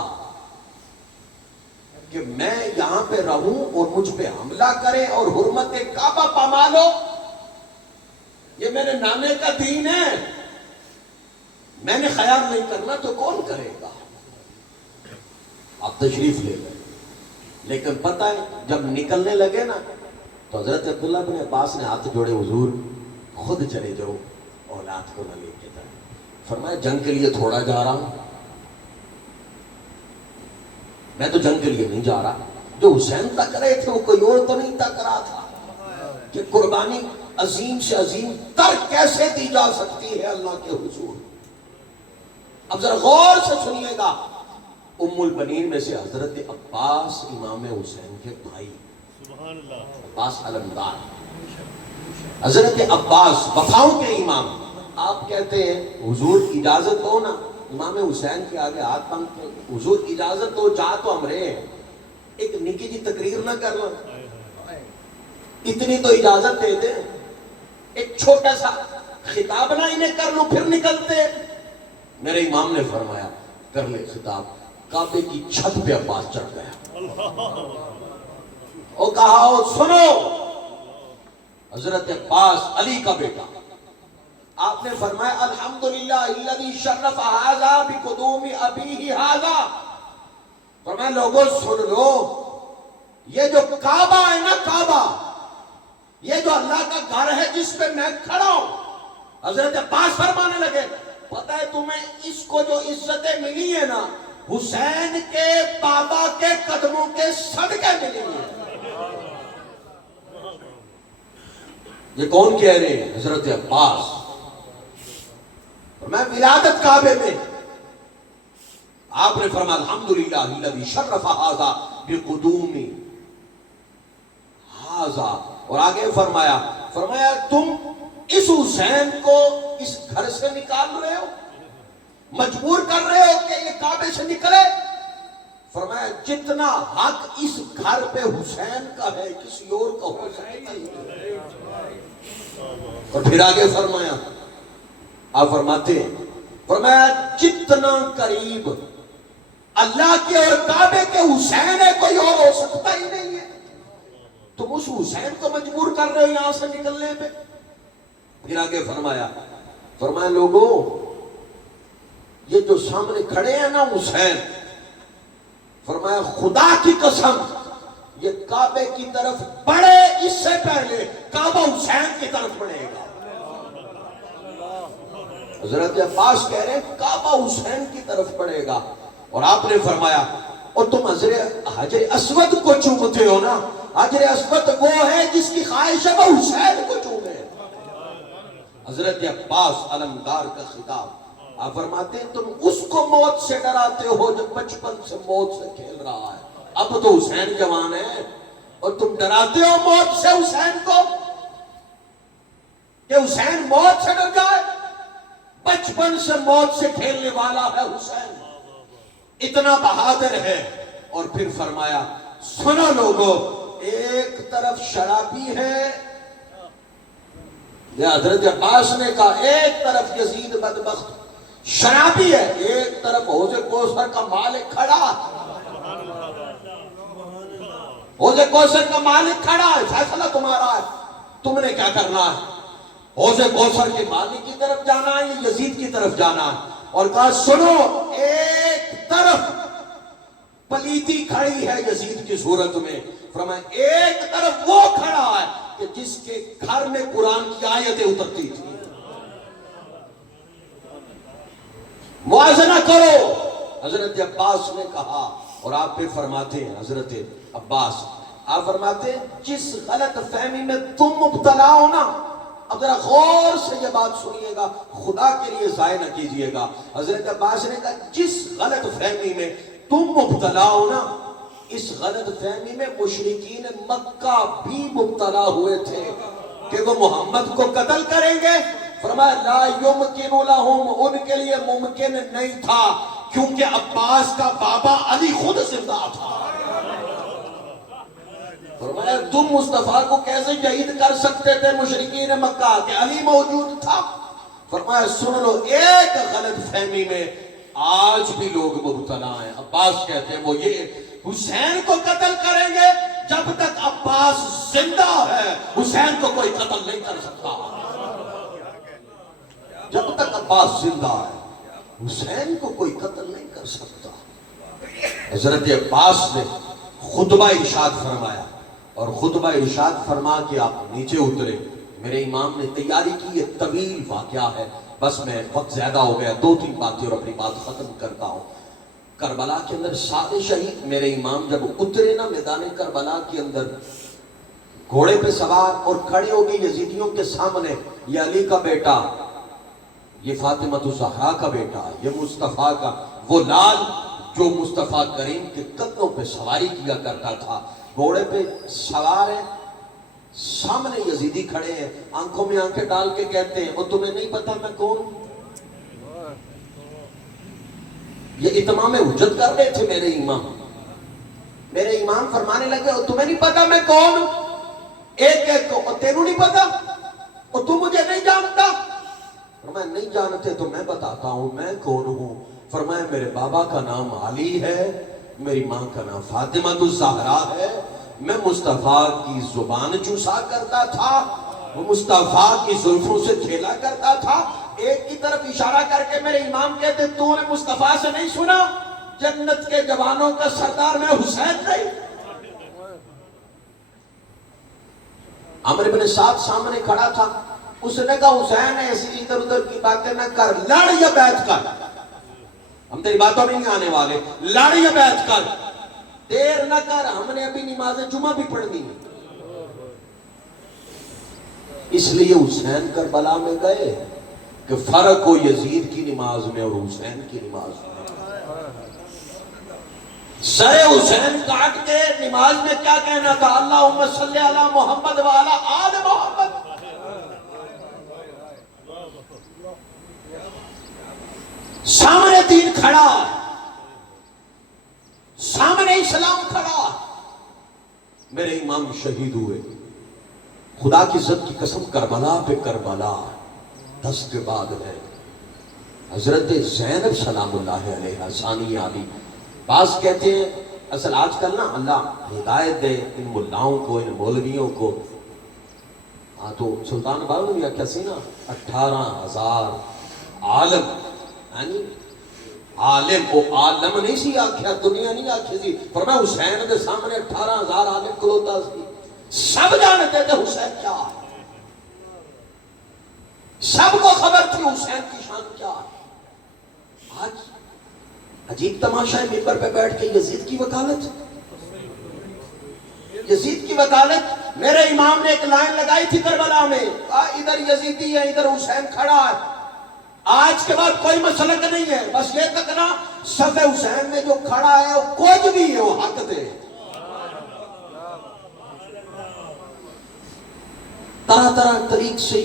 کہ میں یہاں پہ رہوں اور مجھ پہ حملہ کریں اور حرمت کعبہ پامالو. یہ میرے نانے کا دین ہے، میں نے خیال نہیں کرنا تو کون کرے گا. آپ تشریف لے گئے. لیکن پتہ ہے جب نکلنے لگے نا تو حضرت عبداللہ بن عباس نے ہاتھ جوڑے، حضور خود چلے جاؤ، اولاد کو نہ لے کے جائیں. فرمایا جنگ کے لیے تھوڑا جا رہا ہوں، میں تو جنگ کے لیے نہیں جا رہا. جو حسین تک رہے تھے وہ کوئی اور تو نہیں تک رہا تھا کہ قربانی عظیم سے عظیم تر کیسے دی جا سکتی ہے اللہ کے حضور. اب ذرا غور سے سنیے گا. ام البنین میں سے حضرت عباس امام حسین کے بھائی، سبحان اللہ. عباس علمدار، حضرت عباس وفاؤں کے امام. آپ کہتے ہیں حضور اجازت دو نا امام حسین کے آگے ہاتھ بند کر، حضور اجازت دو، چاہ تو ہم رہے ہیں، ایک نکی جی تقریر نہ کر لو، اتنی تو اجازت دے دیں، ایک چھوٹا سا خطاب نہ انہیں کر لوں پھر نکلتے. میرے امام نے فرمایا کر لے خطاب. کعبے کی چھت پہ عباس چڑھ گیا اور کہا سنو حضرت عباس علی کا بیٹا. آپ نے فرمایا الحمدللہ الذی شرف ھذا بقدوم ابیہ ھذا. فرمایا لوگوں سن لو، یہ جو کعبہ ہے نا، کعبہ یہ جو اللہ کا گھر ہے جس پہ میں کھڑا ہوں. حضرت عباس فرمانے لگے پتہ ہے تمہیں اس کو جو عزتیں ملی ہیں نا، حسین کے بابا کے قدموں کے صدقے ملی ہیں. یہ کون کہہ رہے ہیں؟ حضرت عباس. میں ولادت کعبے میں آپ نے فرمایا الحمدللہ الذی شرف ھذا بقدوم ھذا. اور آگے فرمایا تم اس حسین کو اس گھر سے نکال رہے ہو، مجبور کر رہے ہو کہ یہ کعبے سے نکلے. فرمایا جتنا حق اس گھر پہ حسین کا ہے کسی اور کا ہو سکتا ہے. اور پھر آگے فرمایا، آپ فرماتے ہیں فرمایا جتنا قریب اللہ کے اور کعبے کے حسین ہے کوئی اور ہو سکتا ہی نہیں ہے. تم اس حسین کو مجبور کر رہے ہو یہاں سے نکلنے پہ. پھر آگے فرمایا لوگوں یہ جو سامنے کھڑے ہیں نا حسین، فرمایا خدا کی قسم یہ کعبے کی طرف بڑے اس سے پہلے کعبہ حسین کی طرف بڑھے گا. حضرت عباس کہہ رہے ہیں کعبہ حسین کی طرف بڑھے گا. اور آپ نے فرمایا اور تم حجر اسود کو چومتے ہو نا, حجر اسود وہ ہے جس کی خواہش ہے وہ حسین کو چومے. حضرت عباس علمدار کا خطاب, آپ فرماتے ہیں تم اس کو موت سے ڈراتے ہو جو بچپن سے موت سے کھیل رہا ہے. اب تو حسین جوان ہے اور تم ڈراتے ہو موت سے حسین کو کہ حسین موت سے ڈر جائے. بچپن سے موت سے کھیلنے والا ہے حسین, اتنا بہادر ہے. اور پھر فرمایا سنو لوگو, ایک طرف شرابی ہے, یہ حضرت عباس نے کہا ایک طرف یزید بدبخت شرابی ہے, ایک طرف حوض کوثر کا مالک کھڑا, حوض کوثر کا مالک کھڑا ہے, فیصلہ تمہارا ہے, تم نے کیا کرنا ہے. حوض کوثر کے مالک کی طرف جانا ہے یا یزید کی طرف جانا ہے. اور کہا سنو, ایک طرف پلیتی کھڑی ہے یزید کی صورت میں, فرمایا ایک طرف وہ کھڑا ہے کہ جس کے گھر میں قرآن کی آیتیں اترتی تھی. موازنہ کرو. حضرت عباس نے کہا, اور آپ پہ فرماتے ہیں حضرت عباس, آپ فرماتے ہیں جس غلط فہمی میں تم مبتلا ہو نا, اب ذرا غور سے یہ بات سنیے گا, خدا کے لیے ضائع نہ کیجئے گا. حضرت عباس نے کہا جس غلط فہمی میں تم مبتلا ہو نا, اس غلط فہمی میں مشرکین مکہ بھی مبتلا ہوئے تھے کہ وہ محمد کو قتل کریں گے. فرمایا لا یمکن لہم, ان کے لیے ممکن نہیں تھا کیونکہ عباس کا بابا علی خود زندہ تھا. فرمایا تم مصطفیٰ کو کیسے شہید کر سکتے تھے مشرکین مکہ, کہ علی موجود تھا. فرمایا سن لو, ایک غلط فہمی میں آج بھی لوگ مبتلا ہیں. عباس کہتے ہیں وہ یہ, حسین کو قتل کریں گے, جب تک عباس زندہ ہے حسین کو کوئی قتل نہیں کر سکتا. جب تک عباس زندہ ہے حسین کو کوئی قتل نہیں کر سکتا. حضرت عباس نے خطبہ ارشاد فرمایا, اور خطبہ ارشاد فرما کے آپ نیچے اترے. میرے امام نے تیاری کی, یہ طویل واقعہ ہے, بس میں وقت زیادہ ہو گیا, 2-3 باتیں اور اپنی بات ختم کرتا ہوں. کربلا کے اندر سارے شہید, میرے امام جب اترے نا میدان کربلا کے اندر, گھوڑے پہ سوار اور کھڑے ہو گئے یزیدیوں کے سامنے, یہ علی کا بیٹا, یہ فاطمہ الزہرا کا بیٹا, یہ مصطفیٰ کا وہ لال جو مصطفیٰ کریم کے قدموں پہ سواری کیا کرتا تھا. گھوڑے پہ سوار ہے, سامنے یزیدی کھڑے ہیں, آنکھوں میں آنکھیں ڈال کے کہتے ہیں وہ تمہیں نہیں پتا میں کون ہوں. یہ اتمام حجت کر رہے تھے میرے امام. میرے امام فرمانے لگے وہ تمہیں نہیں پتا میں کون ہوں, ایک ایک کو, اور تینوں نہیں پتا, اور تم مجھے نہیں جانتا. فرمایا نہیں جانتے تو میں بتاتا ہوں میں کون ہوں. فرمایا میرے بابا کا نام علی ہے, میری ماں کا نام فاطمہ الزہرا ہے, میں مصطفیٰ کی زبان چوسا کرتا تھا, وہ مصطفیٰ کی زلفوں سے کھیلا کرتا تھا. ایک کی طرف اشارہ کر کے میرے امام کہتے تو نے مصطفیٰ سے نہیں سنا جنت کے جوانوں کا سردار میں حسین نہیں. عمر بن سعد سامنے کھڑا تھا, اس نے کہا حسین ایسی ادھر ادھر کی باتیں نہ کر, لڑ یا بیعت کر, ہم تیری باتوں میں نہیں آنے والے, لڑ یا بیعت کر, دیر نہ کر, ہم نے ابھی نماز جمعہ بھی پڑھنی ہے. اس لیے حسین کربلا میں گئے کہ فرق ہو یزید کی نماز میں اور حسین کی نماز میں. سر حسین کاٹ کے نماز میں کیا کہنا تھا, اللہم صلی علی محمد وعلی آل محمد. سامنے دین کھڑا, سامنے اسلام کھڑا, میرے امام شہید ہوئے. خدا کی عزت کی قسم کربلا پہ کربلا 10 کے بعد ہے. حضرت زینب سلام اللہ علیہ ثانی علی. بعض کہتے ہیں اصل آج کل نا اللہ ہدایت دے ان ملاؤں کو, ان مولویوں کو. ہاں تو سلطان باہو نے کیا سی نا 18,000 عالم, یعنی عالم, وہ عالم نہیں سی آکھیا, دنیا نہیں آکھی سی. فرمایا حسین دے سامنے 18,000 عالم کلوتا سی. سب جانتے تھے حسین کیا ہے، سب کو خبر تھی حسین کی شان کیا ہے۔ آج عجیب تماشا ہے، ممبر پہ بیٹھ کے یزید کی وکالت، یزید کی وکالت۔ میرے امام نے ایک لائن لگائی تھی کربلا میں، ادھر یزیدی ہے ادھر حسین کھڑا ہے، آج کے بعد کوئی مسئلہ نہیں ہے، بس یہ تکنا صف حسین میں جو کھڑا ہے وہ کچھ بھی ہے وہ حق دے۔ طرح طرح طریق سے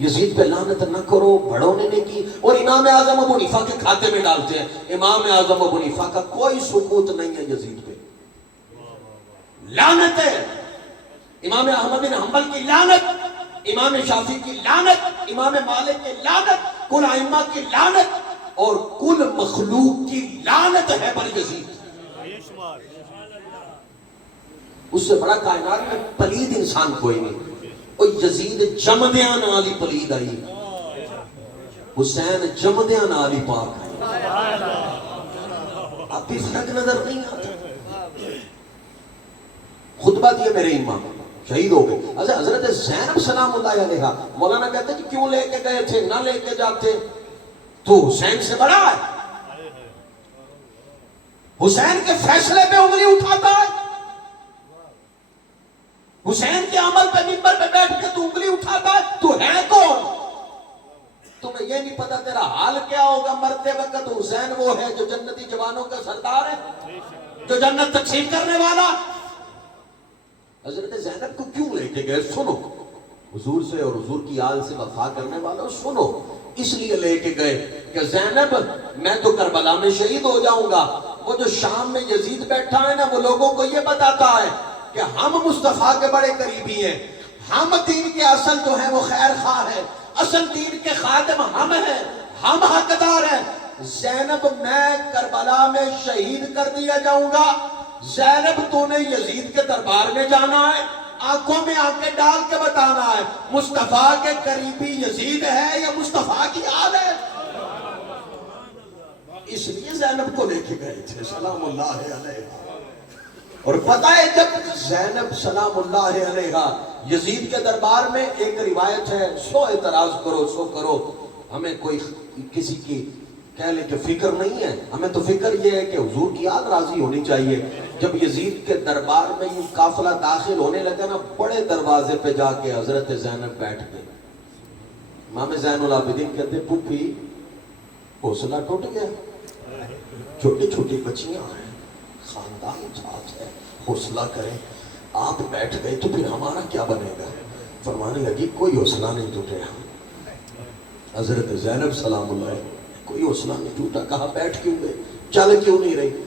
یزید پہ لعنت نہ کرو، بڑوں نے نہیں کی، اور امام اعظم ابو حنیفہ کے کھاتے میں ڈالتے ہیں۔ امام اعظم ابو حنیفہ کا کوئی ثبوت نہیں ہے یزید پہ، لعنت ہے۔ امام احمد بن حنبل کی لعنت، امام شافعی کی لعنت، امام مالک کی لعنت، کل ائمہ کی لعنت اور کل مخلوق کی لعنت ہے پر یزید۔ اس سے بڑا کائنات میں پلید انسان کوئی نہیں۔ اور یزید جمدیاں نالی پلید آئی، حسین جمدیاں نالی پاک آئی۔ اب بھی فرق نظر نہیں آتا۔ خطبہ دیا میرے امام، شہید ہو گئے۔ حضرت زینب سلام اللہ علیہ، مولانا کہتے کہ کیوں لے کے گئے تھے، نہ لے کے جاتے تو حسین سے بڑا ہے، حسین کے فیصلے پہ انگلی اٹھاتا ہے، حسین کے عمل پہ ممبر پہ بیٹھ کے تو انگلی اٹھاتا ہے، تو ہے کون؟ تمہیں یہ نہیں پتا تیرا حال کیا ہوگا مرتے وقت۔ حسین وہ ہے جو جنتی جوانوں کا سردار ہے، جو جنت تقسیم کرنے والا۔ حضرت زینب کو کیوں لے کے گئے؟ سنو، حضور سے اور حضور کی آل سے وفا کرنے والا سنو، اس لیے لے کے گئے کہ زینب میں تو کربلا میں شہید ہو جاؤں گا، وہ جو شام میں یزید بیٹھا ہے نا وہ لوگوں کو یہ بتاتا ہے کہ ہم مصطفیٰ کے بڑے قریبی ہیں، ہم دین کے اصل جو ہیں وہ خیر خواہ ہیں، اصل دین کے خادم ہم ہیں، ہم حقدار ہیں۔ زینب میں کربلا میں شہید کر دیا جاؤں گا، زینب تو نے یزید کے دربار میں جانا ہے، آنکھوں میں آنکھیں ڈال کے بتانا ہے مصطفیٰ کے قریبی یزید ہے یا مصطفیٰ کی آل ہے۔ اس لیے زینب کو لے کے گئے تھے سلام اللہ علیہ۔ اور پتہ ہے جب زینب سلام اللہ علیہ یزید کے دربار میں، ایک روایت ہے، سو اعتراض کرو سو کرو، ہمیں کوئی کسی کی کہہ لے کہ فکر نہیں ہے، ہمیں تو فکر یہ ہے کہ حضور کی آل راضی ہونی چاہیے۔ جب یزید کے دربار میں یہ قافلہ داخل ہونے لگا نا، بڑے دروازے پہ جا کے حضرت زینب بیٹھ گئے۔ امام زین العابدین کہتے پھوپھی حوصلہ ٹوٹ گیا، چھوٹی چھوٹی بچیاں ہیں، خاندان ساتھ ہے، حوصلہ کریں، آپ بیٹھ گئے تو پھر ہمارا کیا بنے گا؟ فرمانے لگی کوئی حوصلہ نہیں ٹوٹے۔ حضرت زینب سلام اللہ کوئی حوصلہ نہیں ٹوٹا، کہا بیٹھ کیوں گئے، چل کیوں نہیں رہی؟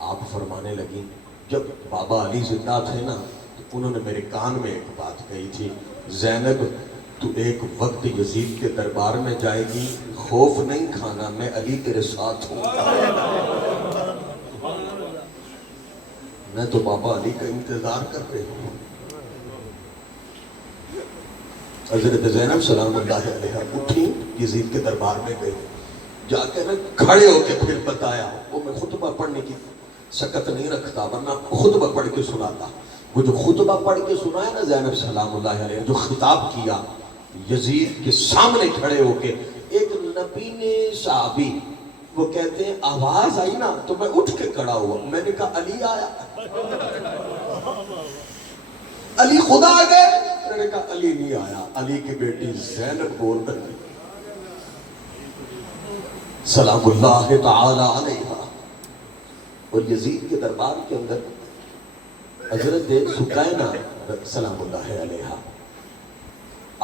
آپ فرمانے لگی جب بابا علی زندہ تھے نا تو انہوں نے میرے کان میں ایک بات کہی تھی، زینب تو ایک وقت یزید کے دربار میں جائے گی، خوف نہیں کھانا، میں علی تیرے ساتھ ہوں۔ میں تو بابا علی کا انتظار کر رہی ہوں۔ حضرت زینب سلام اللہ علیہ اٹھی، یزید کے دربار میں گئی، جا کے میں کھڑے ہو کے پھر بتایا، وہ میں خطبہ پڑھنے کی سکت نہیں رکھتا ورنہ خطبہ پڑھ کے سناتا۔ وہ جو خطبہ پڑھ کے سنایا نا زینب سلام اللہ علیہ، جو خطاب کیا یزید کے سامنے کھڑے ہو کے، ایک نبی نے صحابی وہ کہتے ہیں آواز آئی نا تو میں اٹھ کے کھڑا ہوا، میں نے کہا علی آیا، علی خدا آ گئے، میں نے کہا علی نہیں آیا، علی کی بیٹی زینب بول رہی سلام اللہ تعالی علیہ۔ اور یزید کے دربار کے اندر حضرت سکینہ سلام اللہ علیہ،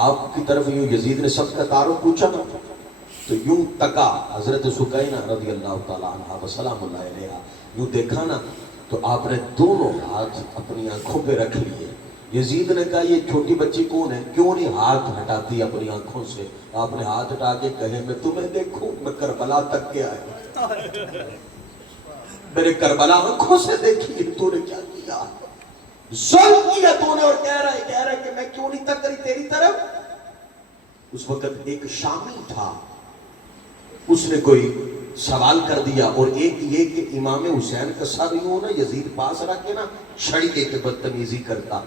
آپ کی طرف یوں یزید نے سب کا تعارف پوچھا نا تو یوں تکا، حضرت سکینہ رضی اللہ تعالی عنہ وسلام اللہ علیہ یوں دیکھا نا تو آپ نے دونوں ہاتھ اپنی آنکھوں پہ رکھ لیے۔ یزید نے کہا یہ چھوٹی بچی کون ہے، کیوں نہیں ہاتھ ہٹاتی اپنی آنکھوں سے؟ آپ نے ہاتھ ہٹا کے کہے میں تمہیں دیکھوں، میں کربلا تک کے آیا، میرے کربلا آنکھوں سے دیکھی، تو نے کیا کیا، ظلم کیا تو نے، اور کہہ رہا ہے کہ میں کیوں نہیں تک رہی تیری طرف۔ اس وقت ایک شامی تھا، اس نے کوئی سوال کر دیا، اور ایک یہ کہ امام حسین کا سر یوں نا یزید پاس رکھ کے نا چھڑی لے کے بدتمیزی کرتا،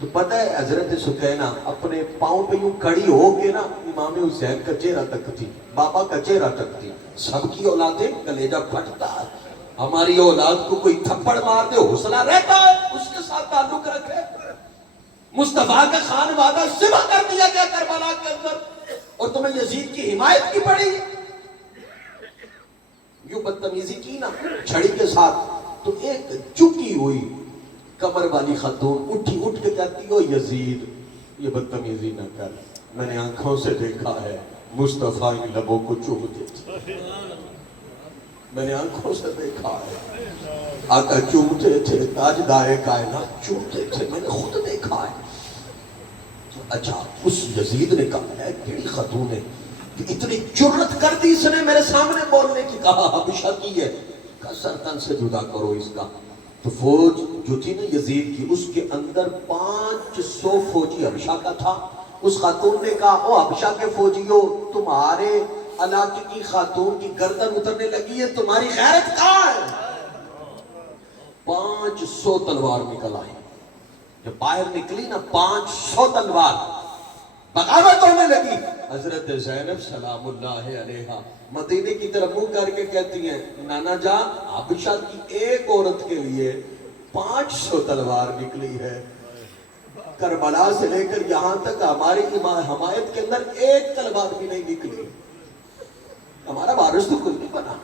تو پتہ ہے حضرت سکینہ اپنے پاؤں پہ یوں کھڑی ہو کے نا امام حسین کا چہرہ تک تھی، بابا کا چہرہ تک تھی. سب کی اولادیں کلیجہ پھٹتا ہے، ہماری اولاد کو کوئی تھپڑ مار دے حوصلہ رہتا ہے، اس کے ساتھ تعلق رکھے. مصطفیٰ کا خان وعدہ ذبح کر دیا گیا کربلا کے اندر، اور تمہیں یزید کی حمایت کی پڑی. یوں بدتمیزی کی نا چھڑی کے ساتھ، تو ایک جھکی ہوئی کمر والی خاتون اٹھ کے کہتی ہو یزید یہ بدتمیزی نہ کر، میں نے آنکھوں سے دیکھا ہے مصطفیٰ ان لبوں کو چومتے تھے، میں نے آنکھوں سے دیکھا ہے آقا چومتے تھے، تاجدار کائنات چومتے تھے، میں نے خود دیکھا ہے. اچھا اس یزید نے کہا ہے کیڑی خاتون ہے کہ اتنی جرت کر دی اس نے میرے سامنے بولنے کی. کہا حبشہ کی ہے، کہا سرطن سے جدا کرو اس کا. تو فوج جو تھی نا یزید کی، اس کے اندر 500 فوجی حبشہ کا تھا. اس خاتون نے کہا او حبشہ کے فوجیوں، تمہارے علاقے کی خاتون کی گردن اترنے لگی ہے، تمہاری غیرت کہاں ہے؟ 500 تلوار نکل آئی. جب باہر نکلی نا 500 تلوار بغاوت ہونے لگی. حضرت زینب سلام اللہ علیہا مدینے کی طرف منہ کر کے کہتی ہیں نانا جان حبشہ کی ایک عورت کے لیے 500 تلوار نکلی ہے، کربلا سے لے کر یہاں تک ہماری حمایت کے اندر ایک تلوار بھی نہیں نکلی، ہمارا وارث تو کچھ نہیں بنا.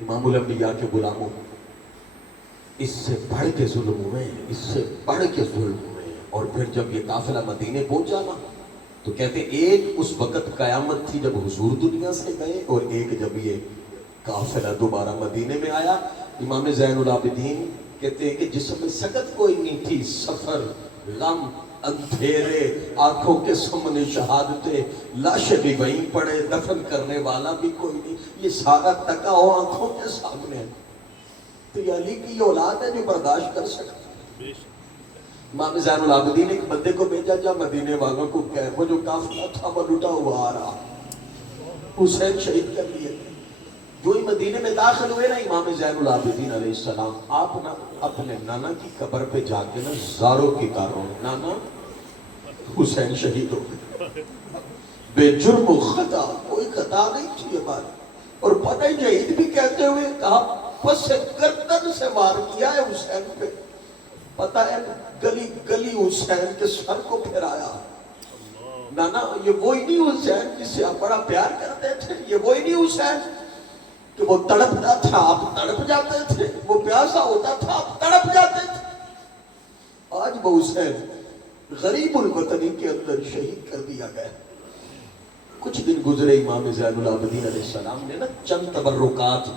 امام الانبیاء کے غلاموں اس سے بڑھ کے ظلم ہوئے، اس سے بڑھ کے ظلم ہوئے. اور پھر جب یہ قافلہ مدینے پہنچا نا تو کہتے ایک اس وقت قیامت تھی جب حضور دنیا سے گئے، اور ایک جب یہ قافلہ دوبارہ مدینے میں آیا. امام زین العابدین کہتے ہیں کہ جسم میں سکت کوئی نہیں تھی، سفر، غم، اندھیرے، آنکھوں کے سامنے شہادتیں، لاشیں بھی وہیں پڑے، دفن کرنے والا بھی کوئی نہیں، یہ سارا تکا ہو آنکھوں کے سامنے. تو یہ علی کی اولاد ہے جو برداشت کر سکتی. امام زین العابدین ایک بندے کو بھیجا جا مدینے والوں کو کہہ وہ جو قافلہ تھا وہ لٹا ہوا آ رہا، حسین شہید کر لیے. جو ہی مدینے میں داخل ہوئے نا امام زین العابدین علیہ السلام، آپ نا اپنے نانا کی قبر پہ جا کے نا زاروں کی کاروں، نانا حسین شہید ہو گئے، بے جرم و خطا، کوئی خطا نہیں تھی ہماری. اور پتہ ہی شہید بھی کہتے ہوئے کہا پس گردن سے وار کیا ہے حسین پہ. پتہ ہے گلی گلی حسین کے سر کو پھرایا. نانا یہ وہی نہیں حسین جس سے آپ بڑا پیار کرتے تھے، یہ وہی نہیں حسین کہ وہ تڑپتا تھا آپ تڑپ جاتے تھے، وہ پیاسا ہوتا تھا آپ تڑپ جاتے تھے. آج وہ حسین غریب الوطنی کے اندر شہید کر دیا گیا. کچھ دن گزرے امام زین العابدین علیہ السلام نے نا چند تبرکات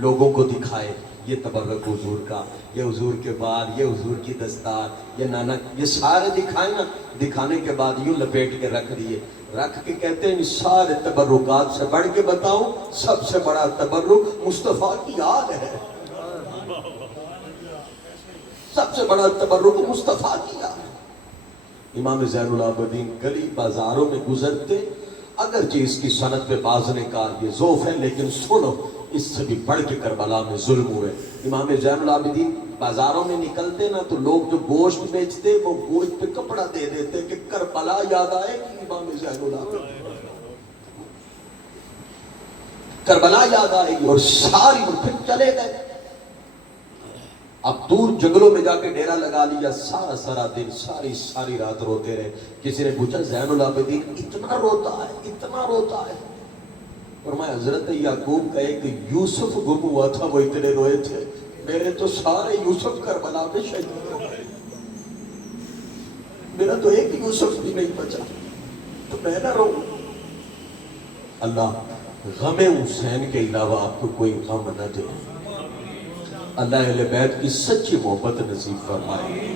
لوگوں کو دکھائے. یہ تبرک حضور کا، یہ حضور کے بال، یہ حضور کی دستار، یہ نانا، یہ سارے دکھائے نا. دکھانے کے بعد یوں لپیٹ کے رکھ دیے، رکھ کے کہتے ہیں سارے تبرکات سے بڑھ کے بتاؤں سب سے بڑا تبرک مصطفیٰ کی یاد ہے. سب سے بڑا تبرک مصطفیٰ کی یاد ہے. امام زین العابدین گلی بازاروں میں گزرتے، اگرچہ اس کی سند پہ بازنے کا یہ ذوف ہے، لیکن سنو اس سے بھی بڑھ کے کربلا میں ظلم ہوئے. امام زین العابدین بازاروں میں نکلتے نا تو لوگ جو گوشت بیچتے وہ گوشت پہ کپڑا دے دیتے کہ کربلا یاد آئے کہ امام زین العابدین، کربلا یاد آئے گی. اور ساری پھر چلے گئے. اب دور جنگلوں میں جا کے ڈیرا لگا لیا، سارا دن ساری رات روتے رہے. کسی نے پوچھا زین العابدین اتنا روتا ہے، اتنا روتا ہے؟ فرمایا حضرت یعقوب کا ایک یوسف گم ہوا تھا وہ اتنے روئے تھے، میرے تو سارے یوسف کربلا میں شہید ہو گئے، میرا تو ایک یوسف بھی نہیں بچا، تو میں نہ رو. اللہ غم حسین کے علاوہ آپ کو کوئی غم نہ دے. اللہ اہل بیت کی سچی محبت نصیب فرمائے.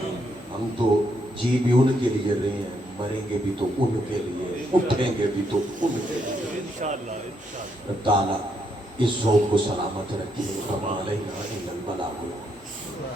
ہم تو جی بھی ان کے لیے رہے ہیں، مریں گے بھی تو ان کے لیے، اٹھیں گے بھی تو ان کے لیے. رب تعالیٰ اس ذوق کو سلامت رکھے. وما علینا الا البلاغ.